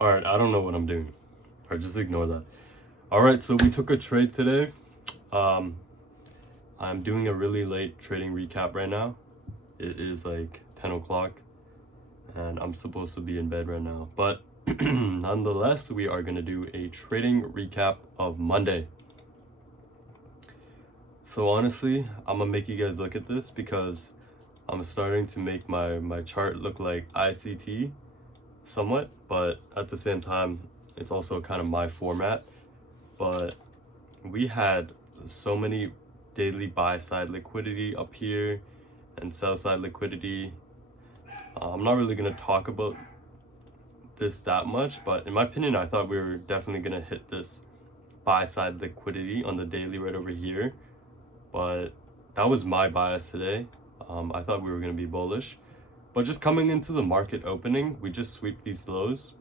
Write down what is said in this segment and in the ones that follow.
Alright, I don't know what I'm doing. Alright, just ignore that. Alright, so we took a trade today. I'm doing a really late trading recap right now. It is like 10 o'clock and I'm supposed to be in bed right now. But nonetheless, we are going to do a trading recap of Monday. So honestly, I'm going to make you guys look at this because I'm starting to make my chart look like ICT somewhat, but at the same time, it's also kind of my format. But we had so many daily buy side liquidity up here and sell side liquidity. I'm not really going to talk about this that much, but in my opinion, I thought we were definitely going to hit this buy side liquidity on the daily right over here, but that was my bias today. I thought we were going to be bullish, but just coming into the market opening, we just sweep these lows.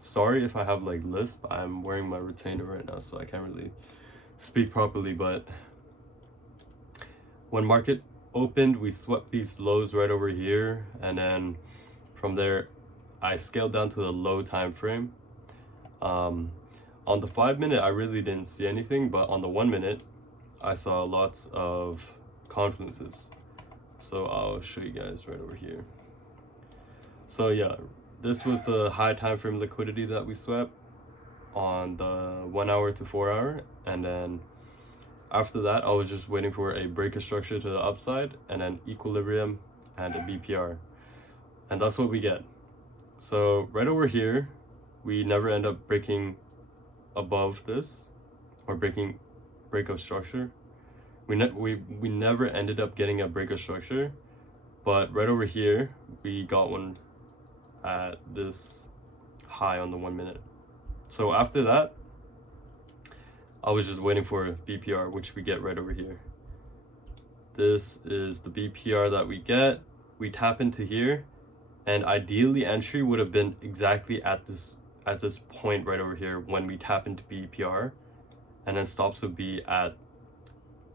Sorry if I have like lisp, I'm wearing my retainer right now, so I can't really speak properly. But when market opened, we swept these lows right over here, and then from there I scaled down to the low time frame. On the 5-minute I really didn't see anything, but on the 1-minute I saw lots of confluences, so I'll show you guys right over here. So yeah, this was the high time frame liquidity that we swept on the 1 hour to 4 hour, and then after that I was just waiting for a break of structure to the upside and then equilibrium and a BPR, and that's what we get. So right over here we never end up breaking above this or break of structure. We never ended up getting a break of structure, but right over here we got one at this high on the 1-minute. So after that I was just waiting for a BPR, which we get right over here. This is the BPR that we get. We tap into here, and ideally entry would have been exactly at this point right over here when we tap into BPR, and then stops would be at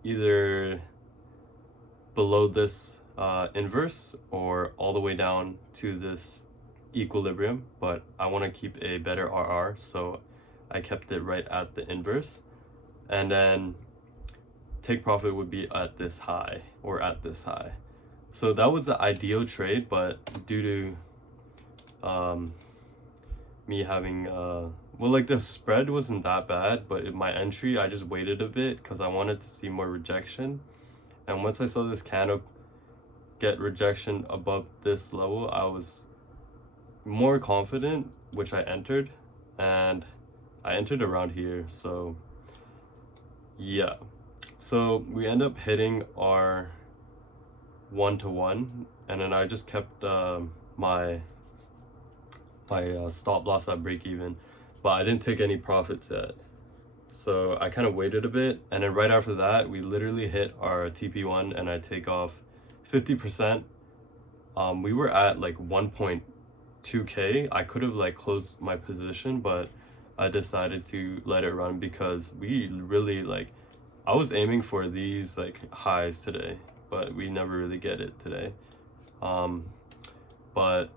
either below this inverse or all the way down to this equilibrium, but I want to keep a better RR, so I kept it right at the inverse. And then take profit would be at this high or at this high. So that was the ideal trade, but due to me having well, like the spread wasn't that bad, but in my entry I just waited a bit because I wanted to see more rejection. And once I saw this candle get rejection above this level, I was more confident, which I entered, and I entered around here. So yeah, so we end up hitting our 1-to-1, and then I just kept my stop loss at break even, but I didn't take any profits yet. So I kind of waited a bit, and then right after that we literally hit our TP1 and I take off 50%. We were at like 1.2k. I could have like closed my position, but I decided to let it run because we really like, I was aiming for these like highs today, but we never really get it today. But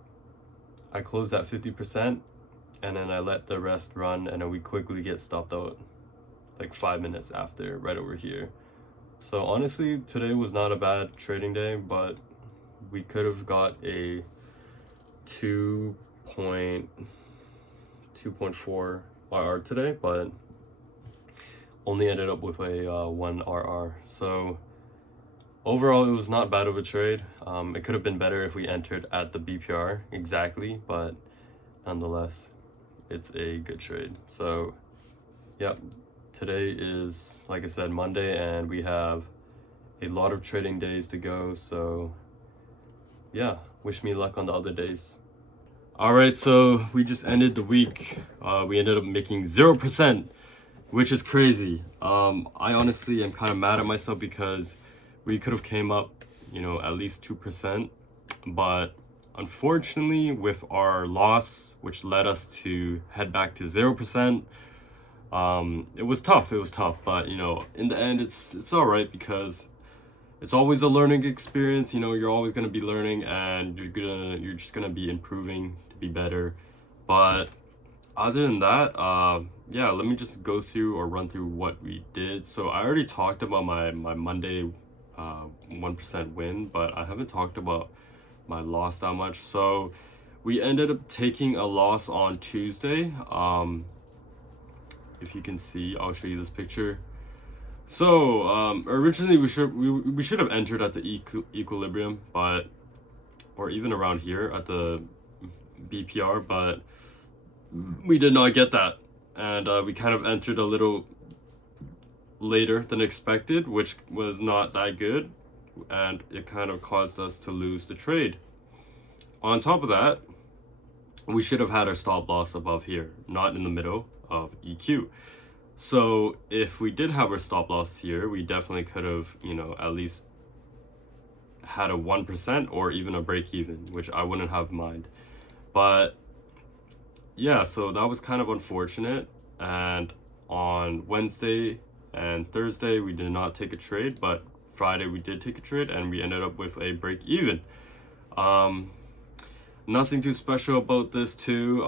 I closed at 50%, and then I let the rest run, and then we quickly get stopped out like 5 minutes after right over here. So honestly, today was not a bad trading day, but we could have got a 2.4 RR today, but only ended up with a 1 RR. So overall, it was not bad of a trade. It could have been better if we entered at the BPR exactly, but nonetheless, it's a good trade. So yep, today is, like I said, Monday, and we have a lot of trading days to go. So yeah, wish me luck on the other days. All right, so we just ended the week. We ended up making 0%, which is crazy. I honestly am kind of mad at myself because we could have came up, you know, at least 2%, but unfortunately with our loss, which led us to head back to 0%, it was tough, but you know, in the end it's all right because it's always a learning experience. You know, you're always gonna be learning, and you're just gonna be improving to be better. But other than that, yeah, let me just go through or run through what we did. So I already talked about my Monday 1% win, but I haven't talked about my loss that much. So we ended up taking a loss on Tuesday. If you can see, I'll show you this picture. So originally we should have entered at the equilibrium, but or even around here at the BPR, but we did not get that, and we kind of entered a little later than expected, which was not that good, and it kind of caused us to lose the trade. On top of that, we should have had our stop loss above here, not in the middle of EQ. So if we did have our stop loss here, we definitely could have, you know, at least had a 1% or even a break even, which I wouldn't have mind. But yeah, so that was kind of unfortunate. And on Wednesday and Thursday, we did not take a trade, but Friday we did take a trade, and we ended up with a break even. Nothing too special about this too.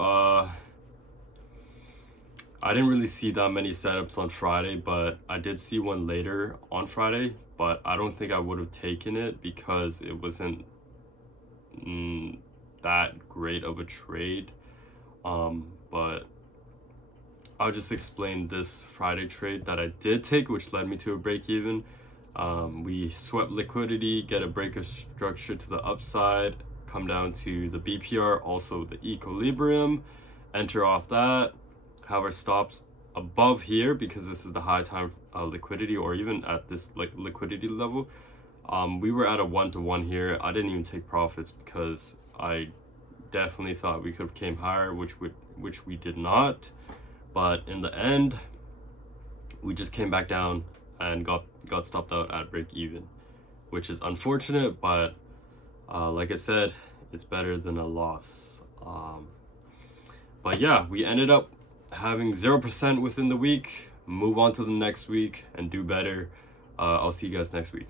I didn't really see that many setups on Friday, but I did see one later on Friday, but I don't think I would have taken it because it wasn't that great of a trade. But I'll just explain this Friday trade that I did take, which led me to a break even. We swept liquidity, get a break of structure to the upside, come down to the BPR, also the equilibrium, enter off that, have our stops above here because this is the high time liquidity, or even at this liquidity level. We were at a 1-to-1 here. I didn't even take profits because I definitely thought we could have came higher, which we did not. But in the end, we just came back down and got stopped out at break even, which is unfortunate, but like I said, it's better than a loss. But yeah, we ended up having 0% within the week, move on to the next week and do better. I'll see you guys next week.